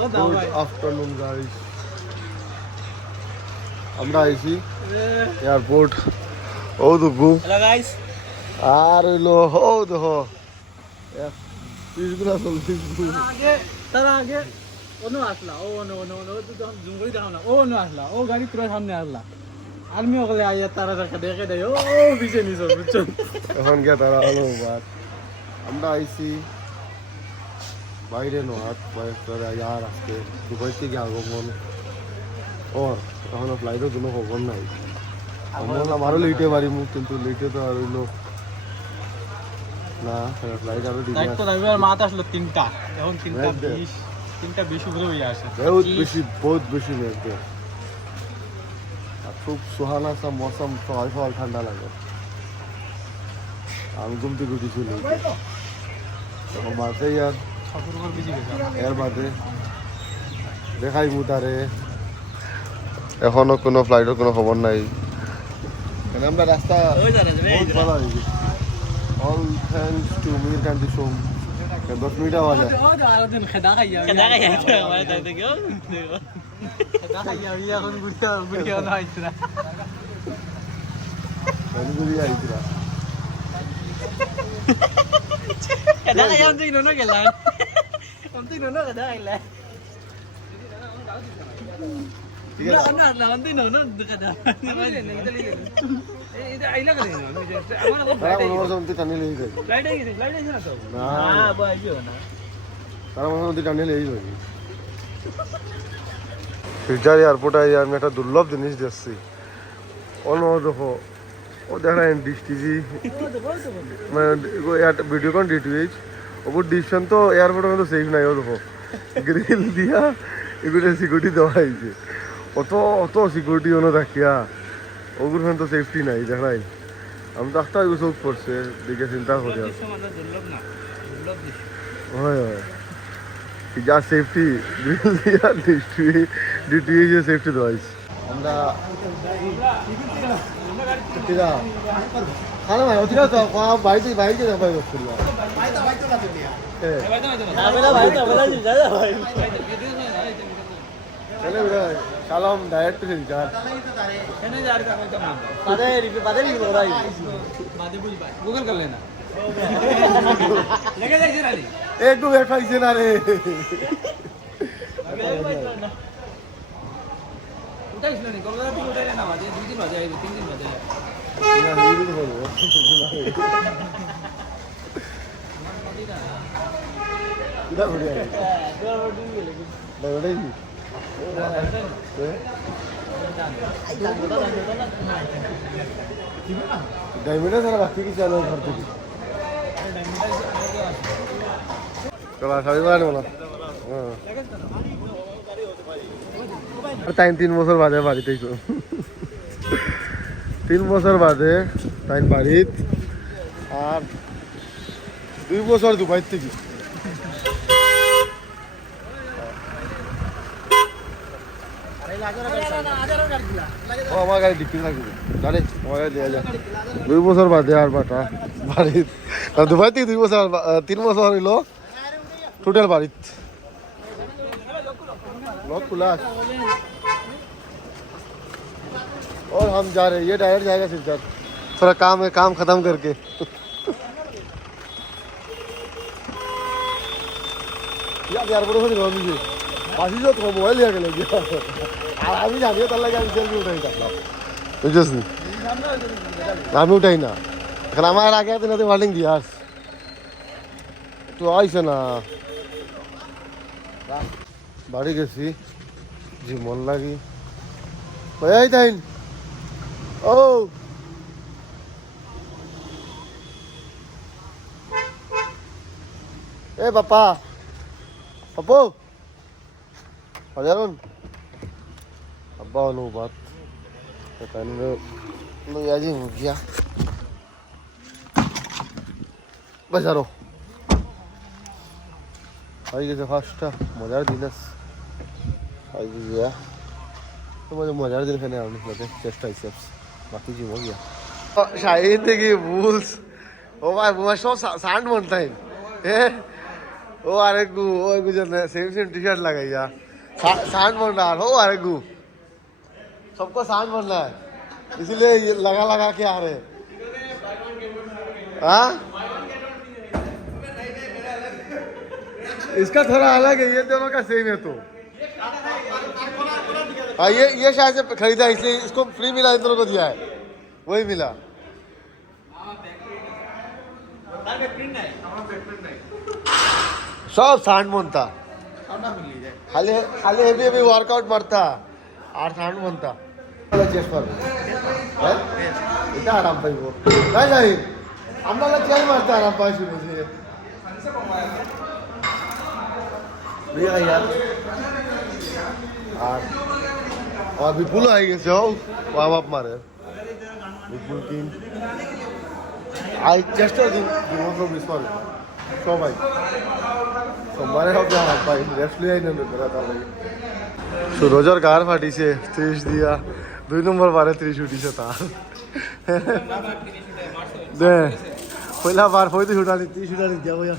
Good afternoon guys, আমরা আইছি airport. ও দুগু hello guys, আর হইলো ও দেখো পিসগুলা চলছে। তারা আগে অন্য আসলা, ও অন্য অন্য অন্য যখন জুম করে দেখাও না, ও অন্য আসলা, ও গাড়ি পুরো সামনে আসলা। আর্মি ওখানে আইয়া তারা দেখে দেয়, ও পিছিয়ে নিছ বুঝছো। এখন গিয়া তারা হলো বাট আমরা আইছি বাইরে নোয়াত আর আজকে দুবাই থেকে আগমন ওর এখনো ফ্লাইটের কোনো খবর নাই। আমারও লেটে পারি মুখ, কিন্তু লেটে তো আর হইলো না, ফ্লাইট আরো দিকে দায়িত্ব দাবি আর মাথা আসলো 3টা, এখন 3টা 20 উপরে হয়ে আসে। बहुत বেশি মেঘ দেয় আর খুব সুহানা সা মৌসুম, সকাল সকাল ঠান্ডা লাগে। আমি ঘুম থেকে উঠেছি লেটে, তখন বাসে আর সফর করে বেশি গেছে। এর বাদে দেখাই মুতারে এখনো কোনো ফ্লাইটের কোনো খবর নাই। মানে আমরা রাস্তা ওই যারা বহুত ভালো হয়ে গেছে, all thanks to Mir Kanti Som. 10 minute আওয়াজ ও যারা দিন খেদা খাইয়া আমার তাই থেকে খেদা খাইয়া এখন বুঝতে না আইছে না। আইছিলা খেদা খাইয়া আমি তো না গেলাম, আমি তো না খেদা খাইলা। ঠিক আছে না না আমি তো না খেদা এই আইলা করে না আমার তারা মনে করছে অন্তি টানি লেগে যায় ফ্লাইট আইছে না তো না না বাইজো না। তারা মনে অন্তি টানি লেগে যায়। ফিউচার এয়ারপোর্টে আমি একটা দুর্লভ জিনিস দেখছি। অন্য দেখো ও দেখা ডিশ টিভি মানে ভিডিও কন ডিটিএইচ ওপর ডিসশন তো এয়ারপোর্টের মধ্যে সেফ নাই। ও দেখো গ্রিল দিয়া এগুলো সিকিউরিটি দেওয়া হয়েছে, অত অত সিকিউরিটি অন্য থাকিয়া ওগুলো তো সেফটি নাই দেখাই। আমি তো একটা চোখ পড়ছে দিকে চিন্তা করি আর হয় হয় যা সেফটি গ্রিল দিয়া ডিটিএইচ সেফটি দেওয়া হয়েছে। আমরা খানা ভাই অতিরা তো বাইরে বাইরে যাবাই করছিলাম সালাম ডাইরেক্ট রিচার্জ गूगल कर लेना एक दो बैठ पाइसे ना रे उठाइस नहीं कलकत्ता থেকে উঠাইলে না বাজে 2 দিন বাজে 3 দিন বাজে না নিবি তো বলবো ইদা ঘুরে আই বাইরে নি ডায়মন্ড সারা বাকি কি চালো ঘর থেকে চলা সবাই বাড়ি বলা তাই 3 বছর বাদে বাড়িতেই 3 বছর বাদে তাই বাড়িত আর 2 বছর দুবাই থেকে। ও আমার গাড়ি ডিক্কি থাকবে গাড়ি আমার গাড়ি দেওয়া যায় 2 বছর বাদে আর বাটা বাড়িত দুবাই থেকে 2 বছর 3 বছর হইল টোটাল বাড়িত लॉक खुला और हम जा रहे हैं। ये डायरेक्ट जाएगा सिर्फ थोड़ा काम है, काम खत्म करके यार बड़े बड़े गाँव में बाकी जो तो मोबाइल लिया के लगे আর আমি জানিও তার লাগে আমি সেলফি উঠাই থাকলাম বুঝছিস নি আমি উঠাই না এখন আমার আগে দিন ওয়ার্নিং দিয়াস একটু আইসে না বাড়ি গেছি জি মন লাগি এই তাই ও এ বাপা পাপু হাজারুন আব্বা হলো বাত তাই লইয়া যাই মুখিয়া বাজারো হয়ে গেছে ফার্স্টটা মজার দিন তোমাদের মজার দিন এখানে আমি চেষ্টা হিসেবে বাকি जी हो गया शाहीन থেকে বুলস ও ভাই বুয়া সব সাউন্ড বলতা है ओ अरे गु ओ गुजर सेम सेम टी शर्ट लगाइया सांड बनना है हो अरे गु सबको सांड बनना है इसीलिए ये लगा लगा के आ रहे हाँ इसका थोड़ा अलग है ये दोनों का सेम है तो हाँ ये शायद से खरीदा इसलिए इसको फ्री मिला इन दोनों को दिया है वही मिला सब सांड बनता खाली खाली हेवी हेवी वर्कआउट मारता और सांड बनता চেষ্টা করবে হ্যাঁ এটা আরাম পাইব তাই জানি আমরা চেয়ার মারতে আরাম পাই শুরু থেকে भैया यार और विपुल आ गए हो वाह बाप मारे विपुल की आई जस्ट दिन मतलब विस्मल सो भाई सोमवार हो गया हाथ भाई रेस्ट लिया ही नहीं मेरा था भाई সুরজর গার ফাটিছে 30 দিয়া 2 নম্বর বারে 30 উঠিছে তার দে পয়লা বার হইতে ছুটালি 30 উঠালি দিয়া ভাইয়া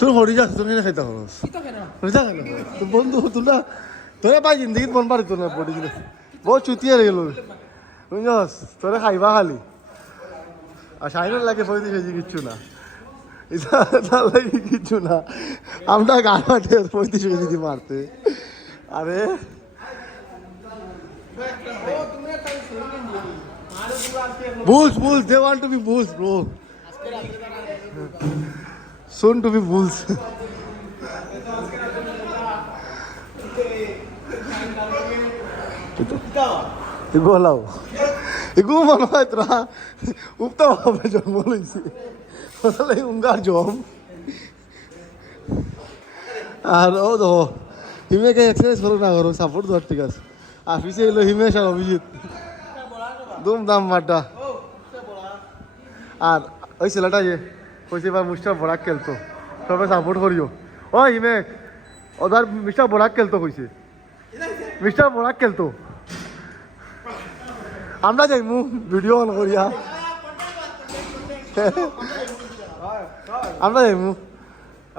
তোর হরি যাস তুমি না খাইতা হরস বুঝা গেল তো বন্ধু তোরা তোরা পাই জিন্দগিত মন পারিত না পড়ি গেল বহুত চুতিয়া হয়ে গেল বুঝছস তোরা খাইবা খালি আর সাইনের লাগে পয়দি সেজি কিচ্ছু না এটা তার লাগে কিচ্ছু না আমরা গান মাঠে পয়দি সেজি মারতে আরে bulls they want to be bulls bro soon to be bulls Igo lao Igo mano itra upta babe jom lisi আসলে উঙ্গার জম আর ও তো হিমেকে এক্সারসাইজ করো না করো সাপোর্ট ধর ঠিক আছে অফিসে এলো হিমেশ আর অভিজিৎ দুম দাম মাড্ডা আর ওই ছেলেটা যে কইছে এবার মিস্টার বরাক খেলতো সবাই সাপোর্ট করিও ও হিমেক ওদের মিস্টার বরাক খেলতো কইছে মিস্টার বরাক খেলতো আমরা যাইমু ভিডিও অন করিয়া আমরা যাইমু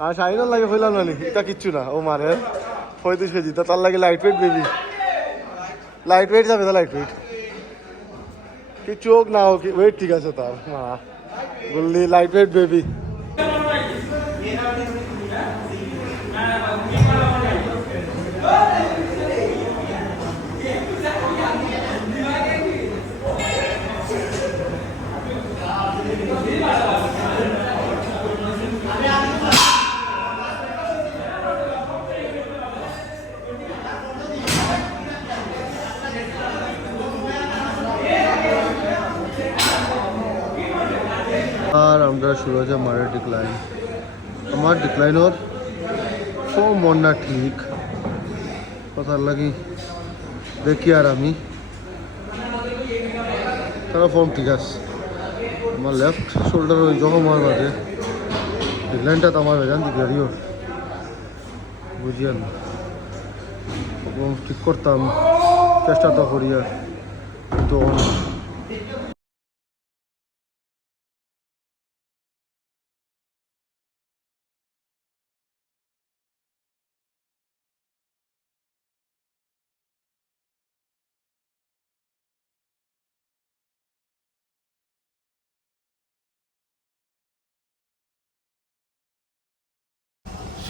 আর শাহিনের লাগে হইলাম না এটা কিচ্ছু না ও মারে 35 কেজি তার লাগে light weight baby light weight যাবে তো লাইট ওয়েট কি চোখ না হোক ওয়েট ঠিক আছে তার বললি লাইট ওয়েট বেবি আর আমরা শুরু হয়েছে মারের ডিক্লাইন আমার ডিক্লাইনের সব মন না ঠিক কথার লাগি দেখি আর আমি তারা ফর্ম ঠিক আছে আমার লেফট শোল্ডার ওই যখন আমার বাজে ডিক্লাইনটা তো আমার বেজান দিকে আরিও বুঝিয়ান ঠিক করতাম চেষ্টা তো করি আর কিন্তু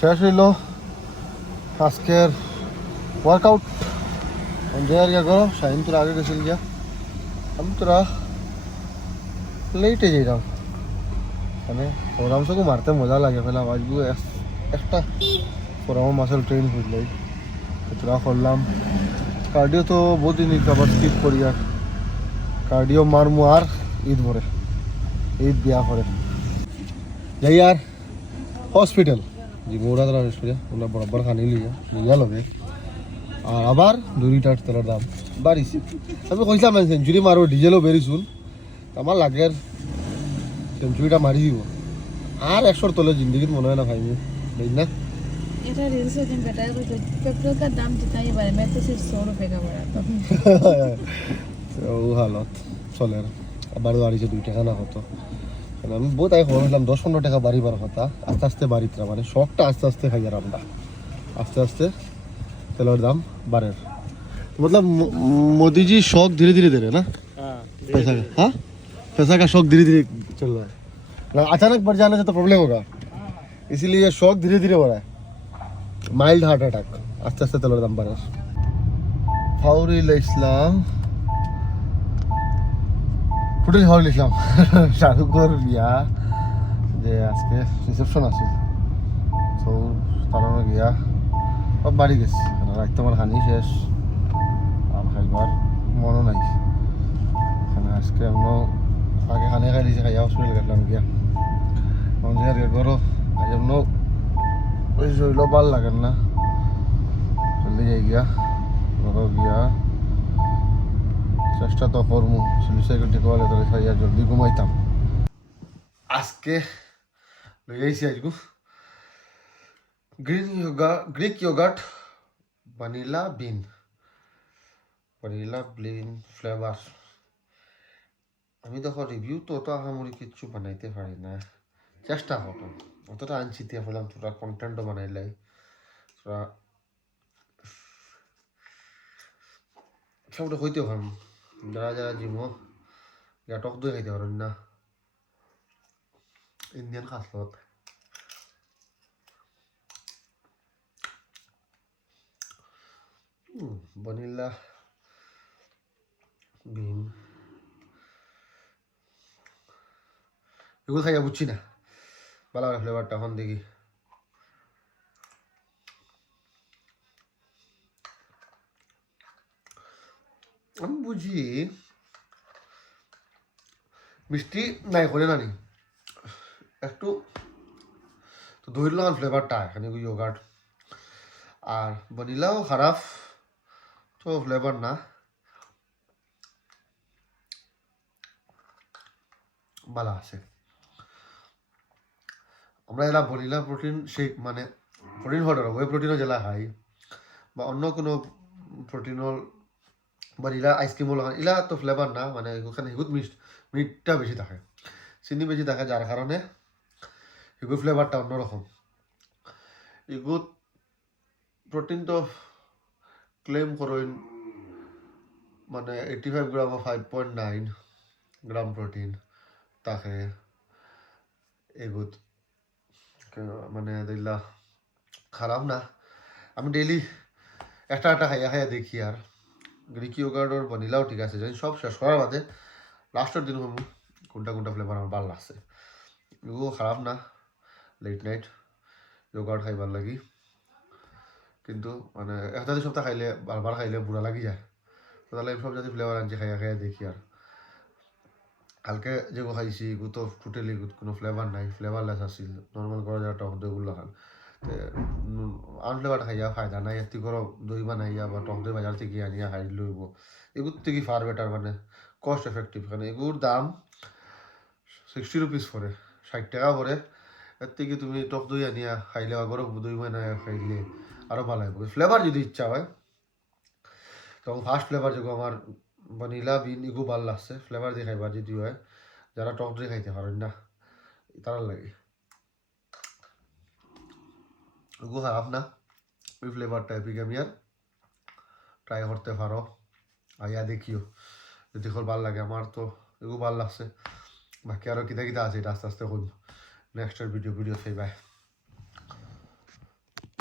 শেষ হইল আজকের ওয়ার্কআউট দেয়ার গিয়া করো শাহিন তোরা আগে গেছিল গিয়া আমি তোরা লেটে যাইলাম মানে ওরামসকে মারতে মজা লাগে ফেলাম আজকে একটা ওরাম মাসেল ট্রেন করলাই তোরা করলাম কার্ডিও তো বহুদিন আবার স্কিপ করি আর কার্ডিও মারমু আর ঈদ ভরে ঈদ বিয়া করে যাই আর হসপিটাল जी मोड़ा तरह उन्हें बराबर खाने लिया लिया लगे और आबार दूरी टाट तेल दाम बारिश अभी कैसा मैं सेंचुरी मारो डिजेलो बेरी सुन আমার লাগের সেঞ্চুরিটা মারি দিব আর 100 তলে জিন্দগি মনে হয় না ভাই দেখ না এটা রিলসে দিন কাটায় তো पेट्रोल का दाम जितना ही बढ़े मैं तो सिर्फ 100 रुपए का बढ़ा तो ও হালত চলে বাড়ি বাড়িছে 2 টাকা না কত আমি বহুত আগে খবর হইলাম 10-15 টাকা বাড়ি বার কথা আস্তে আস্তে বাড়িতে মানে শখটা আস্তে আস্তে খাই আর আমরা আস্তে আস্তে তেলের দাম বাড়ে मतलब मोदी जी शौक धीरे धीरे दे रहे हैं ना पैसा का हाँ पैसा का शौक धीरे धीरे चल रहा है अचानक बढ़ जाने से तो प्रॉब्लम होगा इसीलिए ये शौक धीरे धीरे हो रहा है माइल्ड हार्ट अटैक আস্তে আস্তে তেলের দাম বাড়ে ফাউরিল ইসলাম ফুটেজ ফাউরিল ইসলাম শাহরুখের বিয়া যে আজকে রিসেপশন আছে তো তারা গিয়া সব বাড়ি গেছে রাখতে আমার হানি শেষ আর খাইবার মনও নাই আজকে আমরা আগে খানে খাই দিয়েছি খাইয়া হসপিটাল গেলাম গিয়া মানুষের ঘরও আজ আমরা ওই শরীরও ভাল লাগেন না জলদি যাই গিয়া ঘরও গিয়া চেষ্টা তো করবো সুইসাইকেল ঠিক হলে তাহলে খাইয়া জলদি ঘুমাইতাম আজকে লই আইছি আজকু Greek yogurt vanilla bean flavour আমি দেখো রিভিউ তো অত আহামরি কিচ্ছু বানাইতে পারি না চেষ্টা করতাম অতটা আনছিতে হলাম তোরা কন্টেন্টও বানাইলাই তোরা সবটা হইতে পারেন যারা যারা জিমো যা টক দই খাইতে পারেন না ইন্ডিয়ান খাসলত vanilla bean এগুলো খাইয়া বুঝছি না ভালো লাগে ফ্লেভারটা এখন দেখি আমি বুঝি মিষ্টি নাই করে না নি একটু তো ধরলাম ফ্লেভারটা এখানে ইয়োগার্ট আর ভ্যানিলাও খারাপ তো ফ্লেভার না ভালো আছে আমরা এরা ভ্যানিলা প্রোটিন শেক মানে প্রোটিন পাউডার ওই প্রোটিনও জেলা খাই বা অন্য কোনো প্রোটিনল ভ্যানিলা আইসক্রিমও লাগান এলা তো ফ্লেভার না মানে ওখানে এগুলো মিঠটা বেশি থাকে চিনি বেশি থাকে যার কারণে এগুলো ফ্লেভারটা অন্যরকম এগুলো প্রোটিন তো ক্লেম করেন মানে 85 গ্রাম ও 5.9 গ্রাম প্রোটিন থাকে এগুত মানে দেখলা খারাপ না আমি ডেইলি একটা খাইয়া খাইয়া দেখি আর গ্রিক ইয়োগার্ট আর ভ্যানিলাও ঠিক আছে জানি সব শেষ করার বাদে লাস্টের দিন আমি কোনটা কোনটা ফ্লেভার আমার ভালো লাগছে এগুলো খারাপ না লেট নাইট ইয়োগার্ট খাইবার লাগি কিন্তু মানে একটা সপ্তাহ খাইলে বারবার খাইলে বুড়া লাগি যায় তো তাহলে সব জাতি ফ্লেভার আনছি খাইয়া খাইয়া দেখি আর কালকে যেগুলো খাইছি এগুলো তো টোটালি কোনো ফ্লেভার নাই ফ্লেভারলেস আসছিল নর্মাল করা যাওয়া টক দইগুলো খান আনফ্লেভার খাইয়া ফায়দা নাই এত করো দই বানাইয়া বা টক দই বাজার থেকে আনিয়া খাই লইব এগুলোর থেকে ফার বেটার মানে কস্ট এফেক্টিভ কারণ এগুলোর দাম 60 রুপিস পরে 60 টাকা পরে এর থেকে তুমি টক দই আনিয়া খাইলে বা গরম দই বানাইয়া খাইলে আরও ভালো লাগবে ফ্লেভার যদি ইচ্ছা হয় তখন ফার্স্ট ফ্লেভার যেগুলো আমার ভ্যানিলা বিন এগুলো ভালো লাগছে ফ্লেভার দিয়ে খাইবার যদি হয় যারা টক দিয়ে খাইতে পারেন না তারা লাগে এগুলো খারাপ না ওই ফ্লেভারটা এপিগামিয়ার ট্রাই করতে পারো আইয়া দেখিও যদি ভালো লাগে আমার তো এগুলো ভালো লাগছে বাকি আরও কিতা কিতা আছে এটা আস্তে আস্তে হইব নেক্সটের ভিডিও সেই বাই